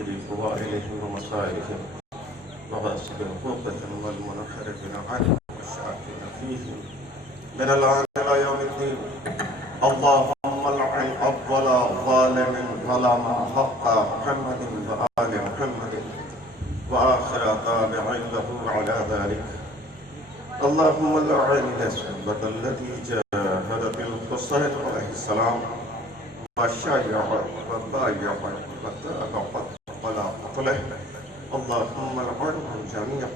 ذكر فضائلهم ومصائرهم وغاسل حقوقهم والمنحرفين عنهم والشاكين فيهم من الآن إلى يوم الدين. اللهم لعن أول ظالم ظلم حق محمد وآل محمد وآخر تابع له على ذلك. اللهم لعن الأسود الذي جاهد بالحسين عليه السلام وشايع وبايع وتابع على قتله. اللهم لعنهم جميعا.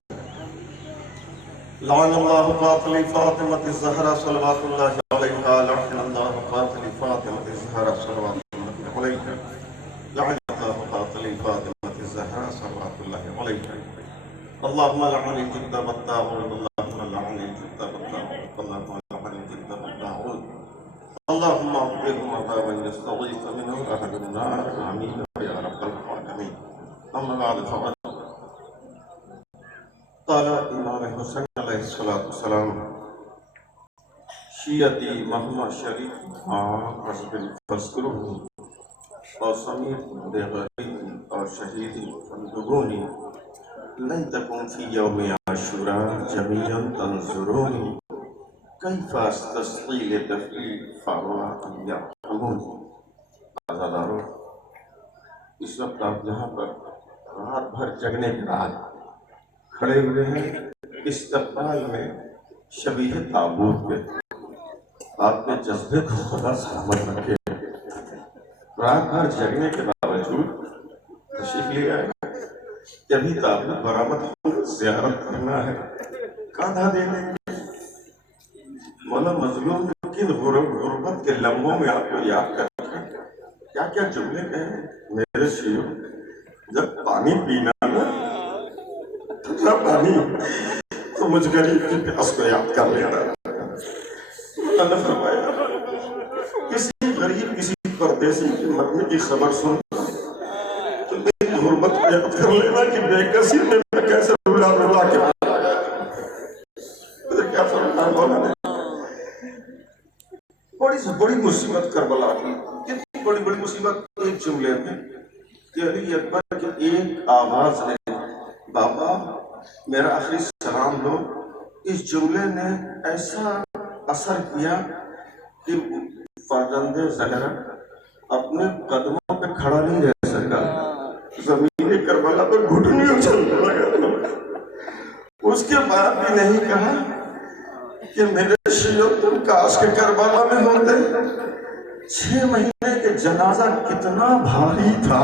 لعن الله قاتل فاطمة الزهراء صلوات الله عليها. لعن الله قاتل فاطمة الزهراء صلوات الله عليها. لعن الله قاتل فاطمة الزهراء صلوات الله عليها. اللهم لعن الجد والطاغوت. اللهم لعن الجد والطاغوت. اللهم لعن الجد والطاغوت. اللهم اعطهم عذابا يستغيث منه اهل النار. امين يا رب العالمين. اما بعد فقد قال امام حسین علیہ السلام شیعتی مہما شریف عزب فاذکرونی اور سمیر بغریب اور شہید فندگونی لن تکن فی یوم عاشوراء جمیعا تنظرونی کیف استسقی لدفعی فاروا ان یرحمونی. عزادارو، اس وقت آپ جہاں پر رات بھر جگنے کے بعد کھڑے ہوئے ہیں استقبال میں شبیہ تابوت کے، آپ نے جذبے کو خدا سلامت رکھے. رات بھر جگنے کے باوجود تشریف لے آئے کہ ابھی تابوت برآمد ہو، زیارت کرنا ہے، کاندھا دینے کے. مولا مظلوم نے کن غربت کے لمحوں میں آپ کو یاد کر کیا کیا جملے کہے. میرے شیعو، جب پانی پینا نا پانی تو مجھ غریب کی پیاس کو یاد کر لینا. اللہ نے فرمایا کسی غریب کسی پردیسی کی مرنے کی خبر سن تو میری غربت کو یاد کر لینا کہ بے کسی میں کیسے رولا رولا کے مجھے کیا فرمایا مولا نے. بڑی سے بڑی مصیبت کربلا کی، کتنی بڑی بڑی مصیبت ایک جملے میں کہ علی اکبر کی ایک آواز نے بابا میرا آخری سلام لو. اس جملے نے ایسا اثر کیا کہ فرزند زہرا اپنے قدموں پہ کھڑا نہیں رہ سکا، زمین کربلا پر گھٹنی اچھلنے لگا. اس کے بعد بھی نہیں کہا کہ میرے شیعو تم کاش کے کربلا میں ہوتے. 6 مہینے کے جنازہ کتنا بھاری تھا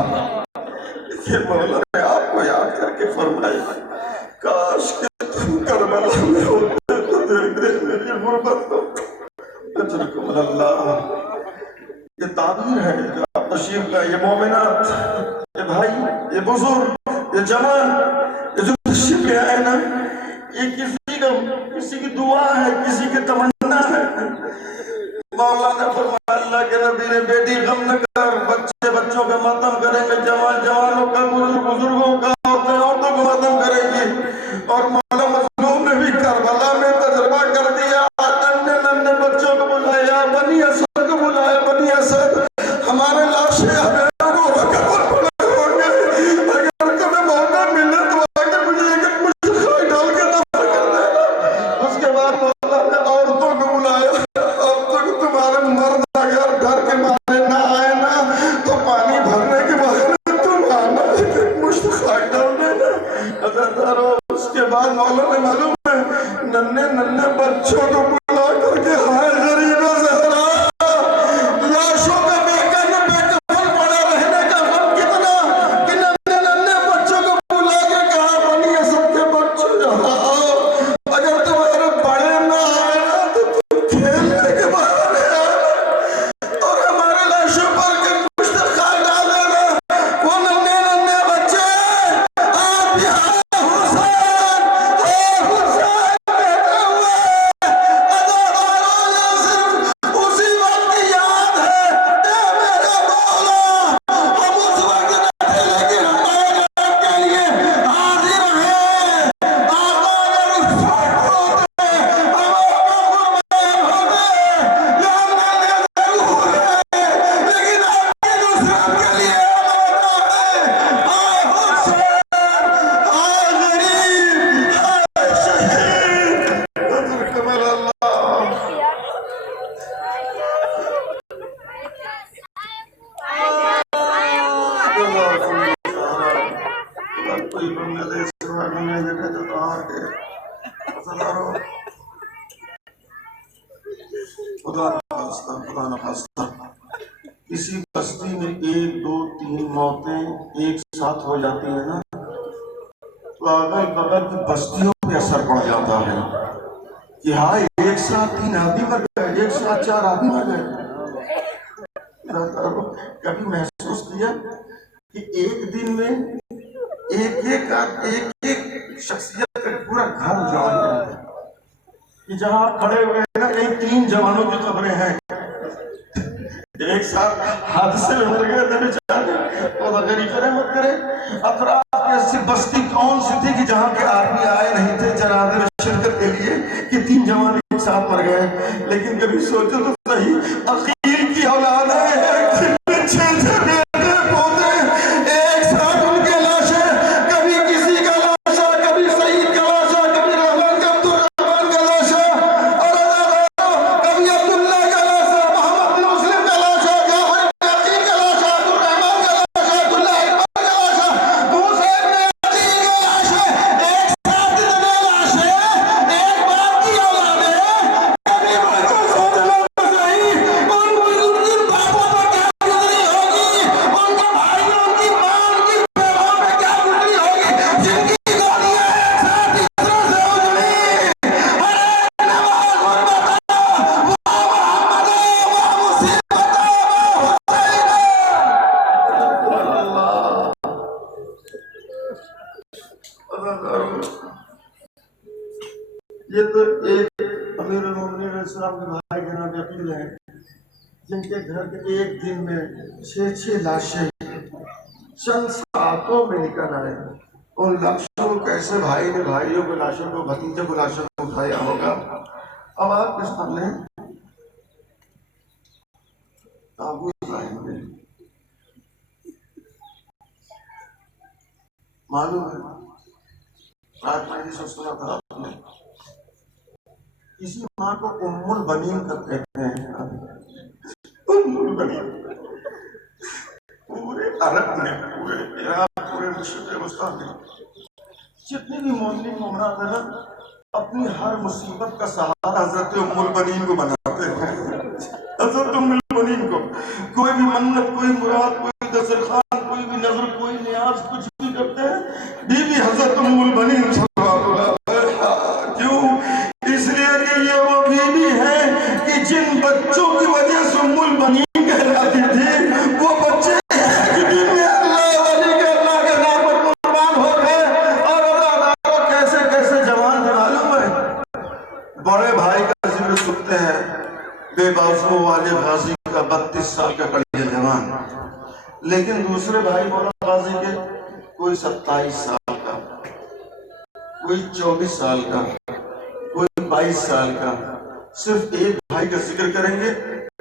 کہ مولا نے آپ کو یاد کر کے فرمایا کاش کہ تم کربلا میں ہوتے تو دیکھتے میری غربت کو. اجرکم اللہ. یہ تعبیر ہے جو آپ تشریف لائے. یہ مومنات، یہ بھائی، یہ بزرگ، یہ جوان، یہ جو تشریف لے آئے نا، یہ کسی کی دعا ہے، کسی کی تمنا ہے. مولا نے فرمایا اللہ کے نبی نے بیٹی غم نہ کر، بچے بچوں کا ماتم کریں گے، جوان جوانوں کا، بزرگ بزرگوں کا، عورتیں عورتوں کا ماتم کریں گی. اور مولا مظلوم نے بھی کربلا میں تجربہ کر دیا. ننھے ننھے بچوں کو بلایا، بنی اسد کو بلایا. بنی اسد ہمارے لاشیں ہمیں کوئی بندے دے سوا دنیا دے تو آ کے صدارو خدا نہ خواستہ کسی بستی میں 1 2 3 موتیں ایک ساتھ ہو جاتی ہیں نا تو اگل بغل کی بستیوں پہ اثر پڑ جاتا ہے کہ ہاں ایک ساتھ 3 آدمی مر گئے، ایک ساتھ 4 آدمی مر گئے۔ کبھی محسوس کیا کہ ایک دن میں ایک شخصیت کا پورا گھر اجاڑ گیا ہے کہ جہاں آپ کھڑے ہوئے ہیں نا کہیں 3 جوانوں کی قبریں ہیں، ایک ساتھ حادثے میں مر گئے تھے بیچارے، خدا غریب رحمت کرے۔ اطراف کی ایسی بستی کون سی تھی کہ جہاں کے آدمی آئے نہیں تھے جنازے میں شرکت کے لیے کہ 3 جوان ایک ساتھ مر گئے؟ لیکن کبھی سوچو تو صحیح، عقیل کی اولاد ہے، 6 بیٹے پوتے ایک ساتھ ان کے لاشیں، کبھی کسی کا لاشا، کبھی سعید کا لاشا، کبھی رحمان کا عبدالرحمان کا لاشا، اور کبھی عبداللہ کا لاشا، محمد بن مسلم کا لاشا، جعفر بن عقیل کا لاشا، عبدالرحمان کا لاشا، عبداللہ اکبر کا لاشا، موسیٰ بن عقیل کا لاشا، ایک ساتھ اتنے لاشیں، ایک باپ کی اولادیں، کبھی بچوں سوچ لو تو صحیح، ان کی باپوں پر کیا گزری ہوگی، ان کے بھائیوں کی ماں، ان کی بیواؤں پہ کیا گزری ہوگی، جن کی گاڑیاں ایک ساتھ اس طرح سے اجڑی۔ ہر ایک نماز غربت، واہ محمد، واہ مصیبت، واہ حسین۔ یہ تو ایک امیر المومنین علیہ السلام کے بھائی جناب عقیل ہیں جن کے گھر کے ایک دن میں 6 لاشیں چند ساعتوں میں نکل آئے۔ ان لاشوں کو کیسے بھائی نے بھائیوں کو لاشوں کو، بھتیجے کو لاشوں کو اٹھایا ہوگا؟ اب آپ کے سامنے تابوت لائیں گے۔ معلوم ہے رات میں جسے سنا تھا آپ نے، کسی ماں کو ام البنین کر کہتے ہیں، ام البنین، پورے عرب میں، پورے عراق، پورے مشرق وسطیٰ میں جتنے بھی مومنین مومنات ہیں نا، اپنی ہر مصیبت کا سہارا حضرت ام البنین کو بناتے ہیں، حضرت ام البنین کو۔ کوئی بھی منت، کوئی مراد، کوئی دسترخوان، کوئی بھی نظر، کوئی نیاز، کچھ بھی کرتے ہیں، بی بی حضرت ام البنین صلی اللہ علیہ وسلم۔ کیوں؟ اس لیے کہ یہ وہ بیوی ہے کہ جن بچوں کی وجہ سے ام البنین کہلاتی تھی، وہ بچے ایک دن میں اللہ ولی کے اللہ کے نام پر قربان ہو گئے، اور اللہ کیسے کیسے جوان تھے معلوم ہے؟ بڑے بھائی کا ذکر سنتے ہیں، بے بازو والے غازی کا 32 سال کا کڑیا جوان، لیکن دوسرے بھائی مولا غازی کے کوئی 27 سال کا، کوئی 24 سال کا، کوئی 22 سال کا۔ صرف ایک بھائی کا ذکر کریں گے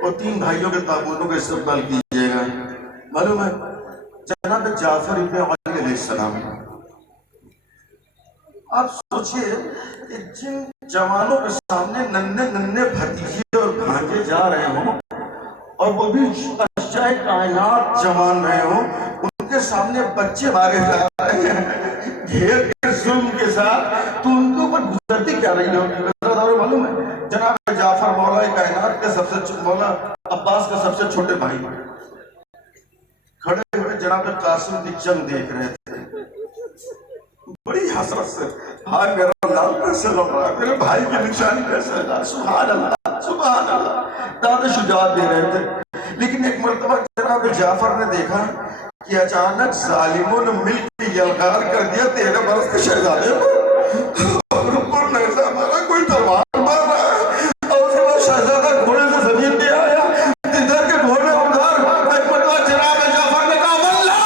اور 3 بھائیوں کے تابوتوں کا استقبال کیجیے گا۔ معلوم ہے جناب جعفر ابن علی علیہ السلام، آپ سوچئے کہ جن جوانوں کے سامنے ننھے ننھے بھتیجے اور بھانجے جا رہے ہوں، اور وہ بھی اشجائے کائنات جوان رہے ہوں، ان کے سامنے بچے مارے جا رہے ہیں ڈھیر کے ظلم کے ساتھ، تو ان کے اوپر گزرتی کیا رہی ہوگی؟ معلوم ہے جناب جعفر مولا کائنات کے مولا عباس کا سب سے چھوٹے بھائی کھڑے ہوئے جناب قاسم کی جنگ دیکھ رہے تھے، بڑی حسرت سے، ہائے میرا نام کیسے لڑ رہا ہے، میرے بھائی کی نشانی کیسے ہے، سبحان اللہ سبحان اللہ، داد شجاعت دے رہے تھے۔ لیکن ایک مرتبہ جناب جعفر نے دیکھا کہ اچانک ظالموں نے مل کے یلغار کر دیا 13 برس کے شہزادے کو، اور اوپر نیزہ مارا، کوئی تلوار مار رہا ہے، اور وہ شہزادہ گھوڑے سے زمین پہ آیا، ادھر کے گھوڑے ادھر، ایک مرتبہ جناب جعفر نے کہا واللہ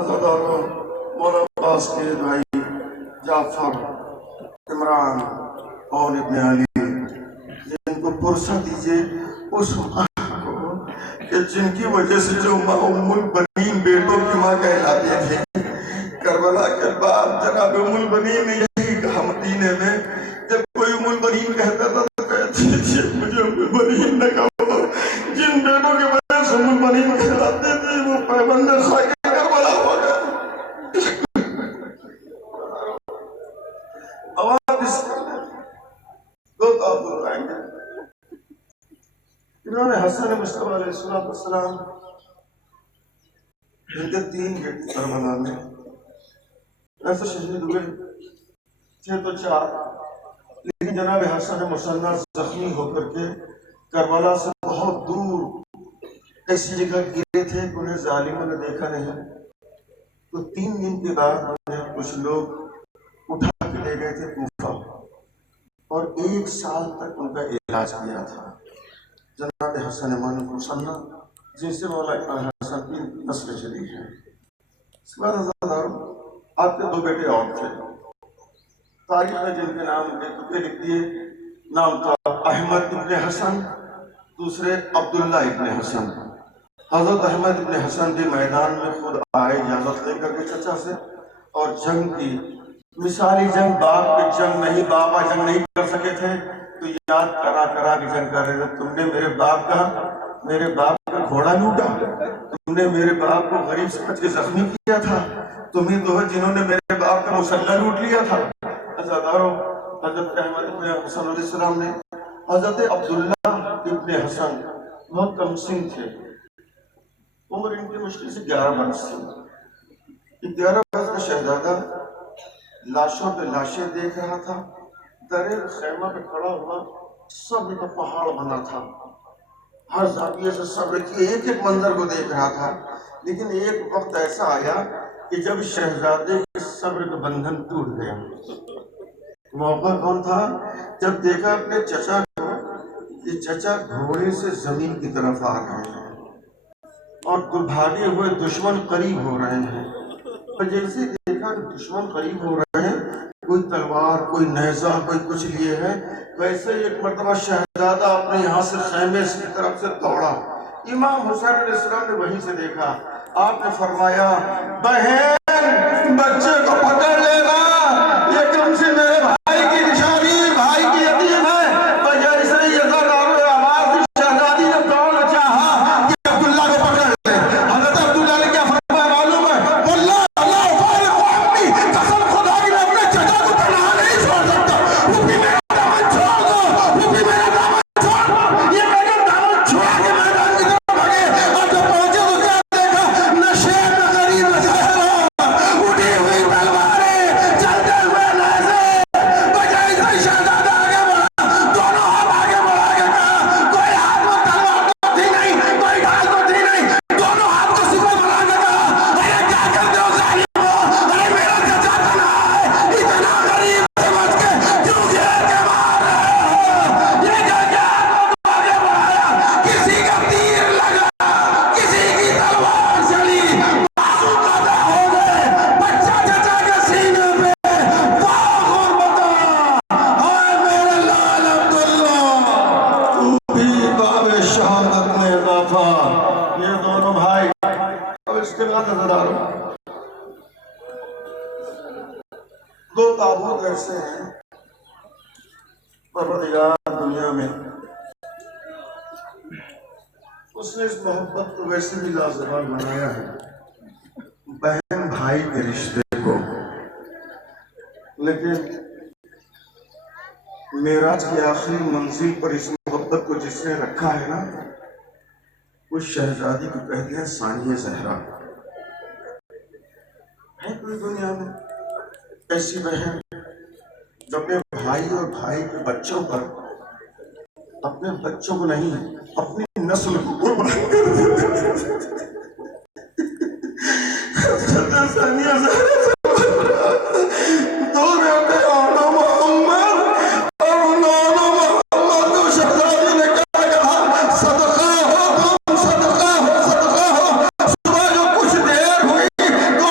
عزاداروں مولا عباس کے بھائی جعفر، عمران اور ابن علی، جن کو پرسہ دیجئے اس ماں کو کہ جن کی وجہ سے جو ماں ام البنین بیٹوں کی ماں کہلاتے تھے، کربلا کے بعد جناب ام البنین نے یہی کہا مدینے میں، جب کوئی ام البنین کہتا تھا تو کہتے تھے مجھے ام البنین نہ کہو، جن بیٹوں کی وجہ سے ام البنین کہلاتے تھے وہ پیغمبر خاک کربلا ہو گئے۔ عوام اس دو تعبد آئیں گے۔ امام حسن مصطفیٰ علیہ السلام ان کے 3 بیٹے کربلا میں ایسے شہید ہوئے تھے تو 4، لیکن جناب حسن مسنہ زخمی ہو کر کے کربلا سے بہت دور ایسی جگہ گرے تھے کہ انہیں ظالموں نے دیکھا نہیں، تو 3 دن کے بعد انہیں کچھ لوگ اٹھا کے لے گئے تھے کوفہ، اور 1 سال تک ان کا علاج کیا تھا جناب حسن مسنہ، جن سے مولا امام حسن کی نسل چلی ہے۔ اس کے بعد عزاداروں آپ کے 2 بیٹے اور تھے، تاریخ میں جن کے نام لکھ دیے، نام تھا احمد ابن حسن، دوسرے عبداللہ ابن حسن۔ حضرت احمد ابن حسن بھی میدان میں خود آئے اجازت لے کر کے چچا سے، اور جنگ کی مثالی جنگ، باپ کی جنگ نہیں، بابا جنگ نہیں کر سکے تھے تو یاد کرا کرا کے جنگ کر رہے تھے، تم نے میرے باپ کا گھوڑا لوٹا، تم نے میرے باپ کو غریب سمجھ کے زخمی کیا تھا، تم ہی تو ہو جنہوں نے میرے باپ کا مسلح لوٹ لیا تھا۔ عزاداروں حضرت احمد ابن حسن علیہ السلام نے حضرت عبداللہ ابن حسن بہت کم سن تھے، عمر ان کی مشکل سے 11 برس تھی۔ 11 برس کا شہزادہ لاشوں پہ لاشیں دیکھ رہا تھا، درے خیمہ پہ کھڑا ہوا، صبر کا پہاڑ بنا تھا، ہر زاویے سے صبر کی ایک ایک منظر کو دیکھ رہا تھا، لیکن ایک وقت ایسا آیا کہ جب شہزادے کے صبر کا بندھن ٹوٹ گیا۔ موقع کون تھا؟ جب دیکھا اپنے چچا کو کہ چچا گھوڑے سے زمین کی طرف آ رہے ہیں اور بھاگے ہوئے دشمن قریب ہو رہے ہیں، اور جیسے دیکھا کہ دشمن قریب ہو رہے ہیں، کوئی تلوار، کوئی نیزہ، کوئی کچھ لیے ہے، ویسے ایک مرتبہ شہزادہ اپنے یہاں سے خیمے کی طرف سے دوڑا۔ امام حسین علیہ السلام نے وہیں سے دیکھا، آپ نے فرمایا بہن بچے کو پکڑ لینا، یہ کم سے میرے بھائی کی نشانی، بھائی کی یتیم ہے۔ تو جیسے ہی عزاداروں آواز دی، شہزادی نے دوڑنا چاہا کہ عبداللہ کو پکڑ لے۔ حضرت عبداللہ نے کیا فرمایا معلوم ہے؟ واللہ اللہ فارق عمری، قسم خدا کی میں اپنے چچا کو تنہا نہیں چھوڑ سکتا، وہ بھی میرا دامن چھوڑ دو، وہ بھی میرا دامن چھوڑ دو۔ یہ میرا دامن چھوڑا کے میدان کی طرف بھگے، اور جب پہنچے تو کیا دیکھا؟ نہ شیر نہ غریب نہ صحرا، اٹھی ہوئی تلواریں، چلتے ہوئے نیزے، بجائے سے شہزادہ آگے بڑھا، دونوں ہاتھ آگے بڑھا کے کہا، کوئی ہاتھ میں تلوار تو تھی نہیں، کوئی ڈھال تو تھی نہیں، دونوں ہاتھ کو سپر بنا کے کہا، ارے کیا کرتے ہو ظالمو، ارے میرا چچا تنہا ہے، اتنا غریب سمجھ کے کیوں گھیر کے مار رہے ہو؟ یہ کہہ کے ہاتھوں کو آگے بڑھایا، کسی کا تیر لگا، کسی کی تلوار چلی، بازو قطع ہو گئے، بچہ چچا کے سینے پہ، واہ غربتہ، ہائے میرے لال عبداللہ، تو بھی باب شہادت میں اضافہ۔ یہ دونوں بھائی، اب اس کے بعد عزاداروں 2 تابوت ایسے ہیں پروردگار دنیا میں، اس نے اس محبت کو ویسے بھی لازوال بنایا ہے، بہن بھائی کے رشتے کو، لیکن معراج کی آخری منزل پر اس محبت کو جس نے رکھا ہے نا، اس شہزادی کو کہتے ہیں ثانیہ زہرا۔ ہے کوئی دنیا میں ایسی بہن جو اپنے بھائی اور بھائی کے بچوں پر، اپنے بچوں کو نہیں اپنی نسل کو قربان کر دے؟ ثانیہ زہرا دو بیٹے آنا محمد، اور انہوں محمد کو شہزادی نے کیا کہا؟ صدقہ ہو تم، صدقہ ہو، صدقہ ہو۔ صبح جو کچھ دیر ہوئی تو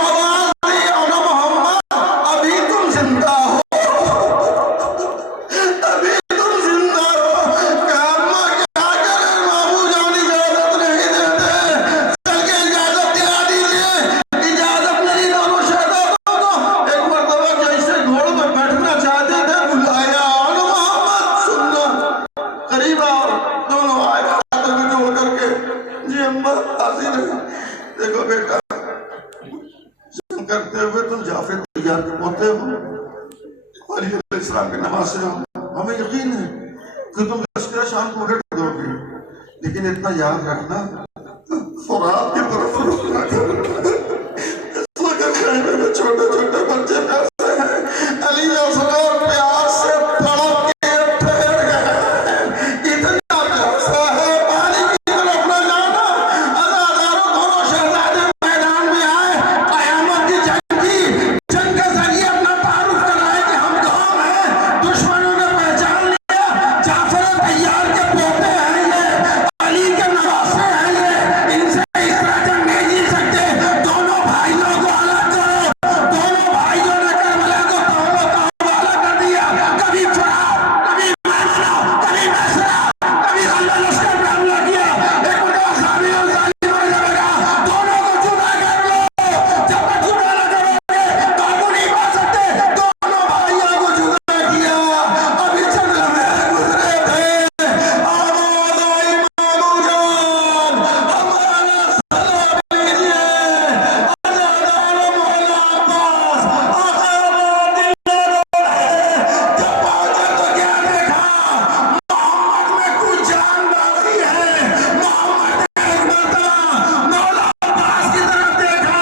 گا بیٹا جنگ کرتے ہوئے تم جعفر طیار کے پوتے ہو، علی علیہ السلام کے نواسے ہو، ہمیں یقین ہے کہ تم لشکر شام کو الٹ دو گے، لیکن اتنا یاد رکھنا فرات کی طرف رکنا اس وقت خیمے میں چھوٹے چھوٹے بچے پیسے ہیں، علی اصغر پیاس سے تڑپ کے ٹھہر گئے، اتنا پیاسا ہے پانی کی طرف نہ جانا، ازاداروں دونوں شہزادے میدان میں آئے، قیامت کی جنگ کی، جنگ کے ذریعے اپنا تعارف کرائے کہ ہم کون ہیں، دشمنوں نے پہچان لیا، جعفر طیار کے پوتے ہیں یہ، علی کے نواسے ہیں یہ، ان سے اس طرح جنگ نہیں جیت سکتے، دونوں بھائیوں کو الگ کرو، دونوں بھائیوں نے کربلا کو حوالہ کر دیا، کبھی فرات، کبھی میمنہ، کبھی میسرہ، کبھی غلہ لشکر پہ حملہ کیا، ایک مرتبہ خامل اور ظالموں نے لگا، دونوں کو جدا کر لو، جب تک جدا نہ کرو گے قابو نہیں پا سکتے، دونوں بھائیوں کو جدا کیا، ابھی چند لمحے گزرے تھے، آواز آئی مامو جان، ہمارا سلام لیجئے، ازادار مولا عباس، آقا ہمارا دل نہ رونا ہے، جب پہنچے تو کیا دیکھا، محمد میں کچھ جان باقی ہے، محمد نے ایک مرتبہ مولا عباس کی طرف دیکھا،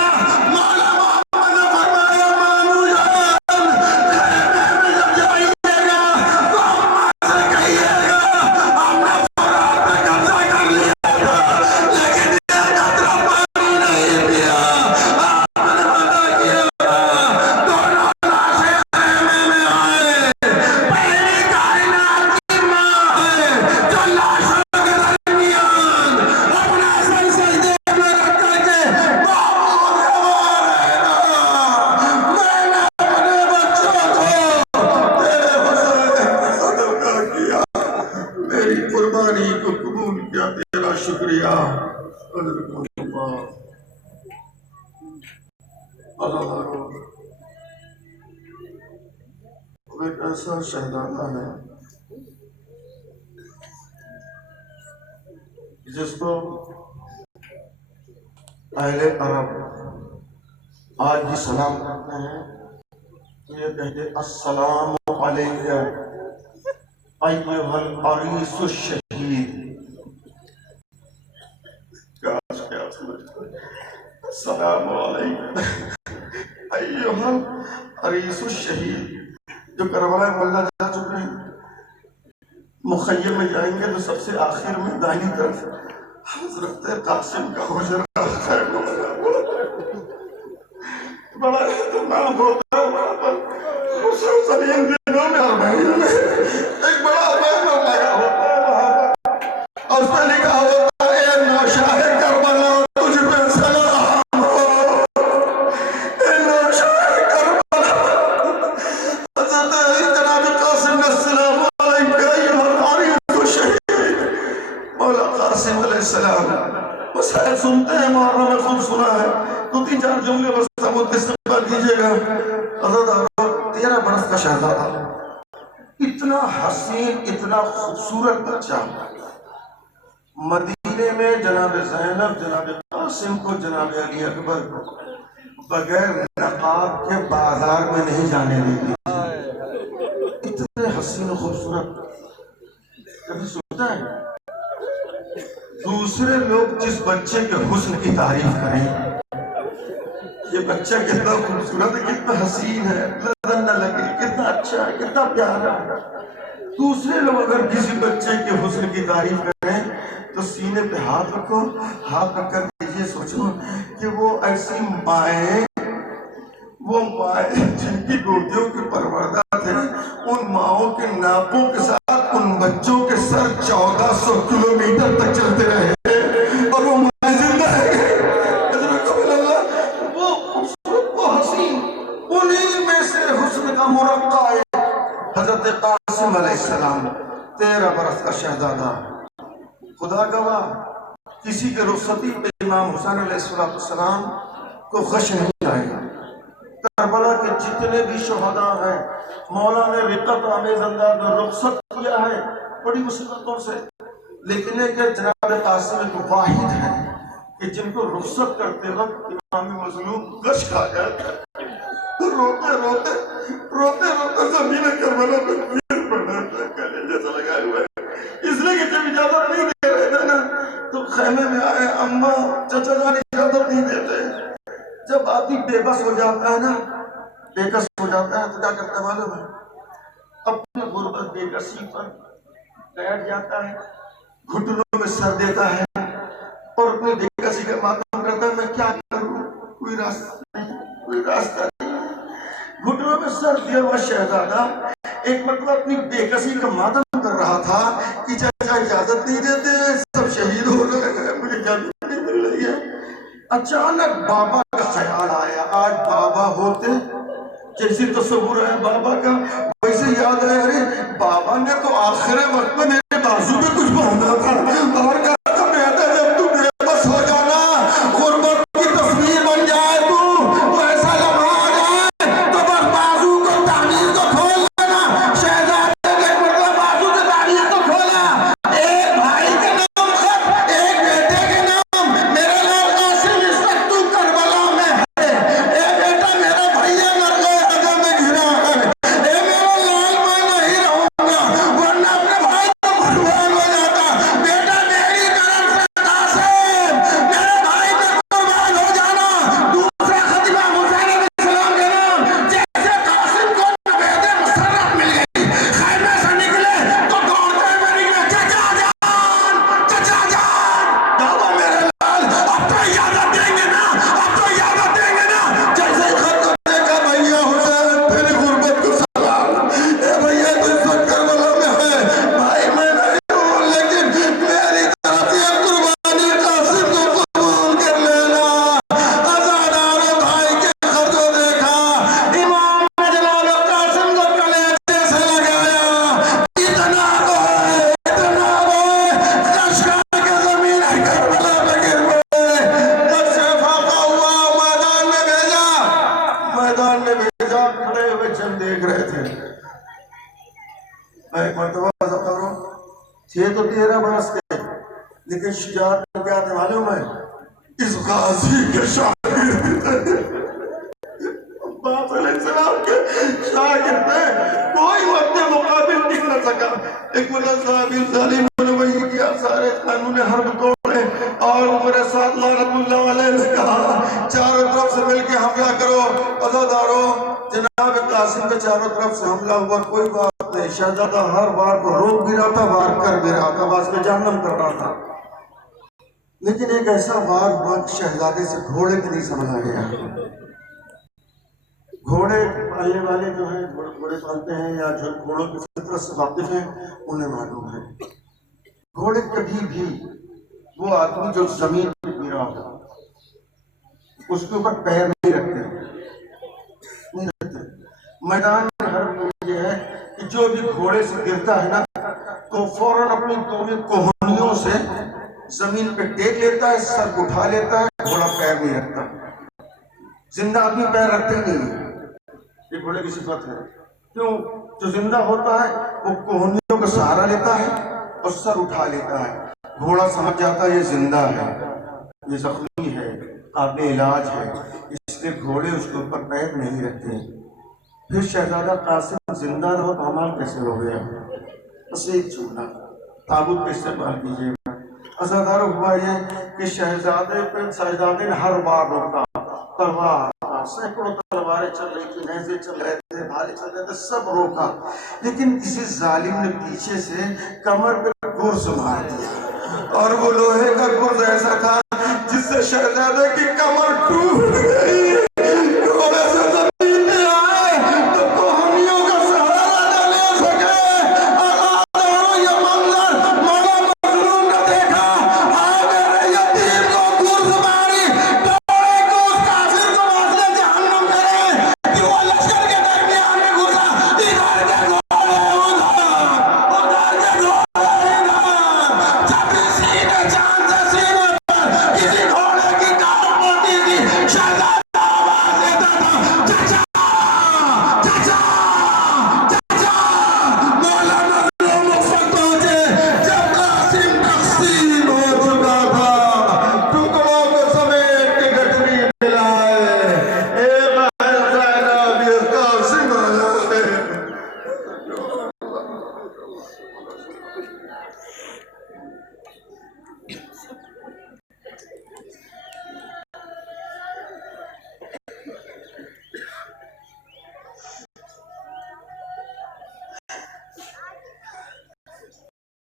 مولا محمد نے فرمایا مامو جان، خیمے میں جب جائیے گا تو عباس سے کہیے گا ہم نے فرات پہ قبضہ کر لیا تھا، لیکن یہ قطرہ پانی نہیں پیا، آپ نے منع کیا تھا، دونوں لاشیں خیمے میں آئے، پہلی کائنات کی ماں ہے جو لاشوں کے درمیان اپنا سر سجدے میں رکھ کر کے محمود میں نے اپنے بچوں کو تیرے حسین کا صدقہ کیا، میری قربانی کو قبول کیا، تیرا شکریہ، حضرت اللہ اللہ ایک ایسا شہزادہ ہے جس کو اہل عرب آج بھی سلام کرتے ہیں تو یہ کہتے السلام علیک ایھا العریس الشہید، کاش کیا سمجھتے السلام علیک ایھا العریس الشہید، جو کربلا میں اللہ جا چکے ہیں، مخیم میں جائیں گے تو سب سے آخر میں دائیں طرف حضرت قاسم کا حجرہ خیمہ بنا ہوا ہے، بڑا اہتمام ہوتا ہے وہاں پر، مسلسلین دنوں میں اور مہینوں میں ایک بڑا بینر لگا ہوتا ہے وہاں پر، اور اس پہ لکھا ہوتا ہے اے نوشاہ کربلا تجھ پہ سلام ہو، اے نوشاہ کربلا، حضرت جناب قاسم نے السلام علیکم ایھا العریس الشہید، مولا قاسم علیہ السلام مسائل سنتے ہیں، محرم میں خوب سنا ہے، تو تین چار جملے بس سمجھ استقبال کیجئے گا، حضرت 13 برس کا شہزادہ، اتنا حسین اتنا خوبصورت بچہ، مدینے میں جناب زینب جناب قاسم کو جناب علی اکبر کو بغیر نقاب کے بازار میں نہیں جانے دیتی، اتنے حسین و خوبصورت، کبھی سنتا ہے دوسرے لوگ جس بچے کے حسن کی تعریف کریں، یہ بچہ کتنا خوبصورت ہے، کتنا حسین ہے، نظر نہ لگے، کتنا اچھا ہے، کتنا پیارا ہے، دوسرے لوگ اگر کسی بچے کے حسن کی تعریف کریں تو سینے پہ ہاتھ رکھو، ہاتھ رکھ کر یہ سوچو کہ وہ ایسی مائیں، وہ مائیں جن کی گودیوں کے پروردہ تھے، ان ماؤں کے ناپوں کے ساتھ ان بچوں کے سر 1400 کلومیٹر تک چلتے رہے اور وہ مائیں زندہ ہے، وہ خوبصورت، وہ حسین، انہی میں سے حسن کا مرقع ہے حضرت قاسم علیہ السلام، 13 برس کا شہزادہ، خدا گواہ کسی کے رخصتی پہ امام حسین علیہ السلام کو غش نہیں آئے گا، کربلا کے جتنے بھی شہداء ہیں مولا نے رقت آمیز انداز میں رخصت کیا ہے بڑی مصیبتوں سے، لیکن ایک جناب قاسم ایک واحد ہے کہ جن کو رخصت کرتے وقت امام مظلوم غش کھا جاتا ہے، روتے روتے روتے روتے زمین کربلا پہ گر پڑا تھا، گلے جیسا لگا ہوا ہے، اس لیے کہ جب اجازت نہیں دے رہے تھے نا تو خیمے میں آئے، اماں چچا جان اجازت نہیں دیتے. جب آدمی بے بس ہو جاتا ہے نا، بے کس ہو جاتا ہے تو کیا کرتا ہے معلوم ہے؟ اپنے غربت بے کسی پر بیٹھ جاتا ہے، گھٹنوں میں سر دیتا ہے اور اپنی بے کسی کا ماتم کرتا ہے، میں کیا کروں، کوئی راستہ نہیں، کوئی راستہ نہیں. گھٹنوں میں سر دیا ہوا شہزادہ ایک مرتبہ اپنی بے کسی کا ماتم کر رہا تھا کہ چچا اجازت نہیں دیتے، سب شہید ہو رہے ہیں، مجھے اجازت نہیں مل رہی ہے. اچانک بابا کا خیال آیا، آج بابا ہوتے جیسی تصور ہے بابا کا ویسے یاد ہے، ارے بابا نے تو آخر وقت میں میرے بازو پہ کچھ باندھا تھا اور کہا تھا بیٹا جب تو بے بس ہو جانا، غربت کی تصویر بن جائے تو ایسا لمحہ آ جائے تو بس بازو کو تعمیر کو کھول لینا. شہزادے نے مرتبہ بازو کے تعمیر کو کھولا، ایک بھائی کے نام خط، ایک بیٹے کے نام، میرے لال قاسم اس وقت تو کربلا میں ہے، اے بیٹا میرے بھیا مر گئے عجم میں گھرا ہے، اے میرا لال میں نہیں رہوں گا ورنہ اپنے بھائی کو قربان ہو جاتا. بیٹا میری طرف سے قاسم، میرے بھائی کا قربان ہو جانا. دوسرا خطیبہ حسین علیہ السلام کے نام. جیسے قاسم کو نوید مسرت مل گئی، خیمے سے نکلے تو دوڑتے ہوئے نکلے، چچا جان، چچا جان. بابا میرے لال اب تو اجازت دیں گے نا، اب تو اجازت دیں گے نا. جیسے ہی خط کو دیکھا، بھیا حسین پھر غربت کو سلام، اے بھیا تو اس وقت کربلا میں ہے، بھائی میں نہیں ہوں لیکن میری طرف یہ قربانی قاسم کو قبول کر لینا. عزاداروں بھائی کے خط کو دیکھا، امام نے جناب قاسم کو کلیجے سے لگایا، اتنا روئے کش کر کے زمین کربلا پہ گر پڑے. جب سے فاقہ ہوا میدان میں بھیجا، کھڑے ہوئے چند دیکھ رہے تھے. میں ایک مرتبہ عرض کروں، تھے تو 13 برس کے لیکن شجاعت میں کیا تھے معلوم ہے؟ اس غازی کے شاگرد تھے، عباس علیہ السلام کے شاگرد تھے، کوئی وقت مقابل ٹک نہ سکا. ایک مرتبہ صحابی ظالم نے وہی کیا، سارے قانون حرب توڑے اور میرے ساتھ لعنت اللہ علیہ نے کہا چاروں طرف سے مل کے حملہ کرو. عزاداروں جناب قاسم کے چاروں طرف سے حملہ ہوا، کوئی بات نہیں، شہزادہ ہر وار کو روک بھی رہا تھا، وار کر بھی رہا تھا، بس میں جہنم کر رہا تھا. لیکن ایک ایسا وار ہوا کہ شہزادے سے گھوڑے کی نہیں سمجھ آ گیا. گھوڑے پالنے والے جو ہیں، گھوڑے پالتے ہیں یا جو گھوڑوں کی فطرت سے واقف ہیں انہیں معلوم ہے، گھوڑے کبھی بھی وہ آدمی جو زمین پہ گرا ہو اس کے اوپر پیر نہیں رکھتے. میدان حرب میں یہ ہے کہ جو بھی گھوڑے سے گرتا ہے نا تو فوراً اپنی دونوں کوہنیوں سے زمین پہ ٹیک لیتا ہے، سر اٹھا لیتا ہے، گھوڑا پیر نہیں رکھتا. زندہ آدمی پیر رکھتے نہیں، یہ گھوڑے کی صفت ہے. کیوں؟ جو زندہ ہوتا ہے وہ کوہنیوں کا سہارا لیتا ہے اور سر اٹھا لیتا ہے. گھوڑا سمجھ جاتا ہے یہ زندہ ہے، یہ زخمی ہے، قابل علاج ہے، اس لیے گھوڑے اس کے اوپر پیر نہیں رکھتے. پھر شہزادہ قاسم زندہ رہو تو حمال کیسے ہو گیا؟ بس ایک جملہ تابوت پہ استقبال کیجیے گا. عزاداروں ہوا یہ کہ شہزادے نے ہر بار روکا، تلوار سینکڑوں تلواریں چل رہی تھی، نیزے چل رہے تھے، بھالے چل رہے تھے، سب روکا، لیکن کسی ظالم نے پیچھے سے کمر پہ گرز مار دیا اور وہ لوہے کا گرز ایسا تھا جس سے شہزادے کی کمر ٹوٹ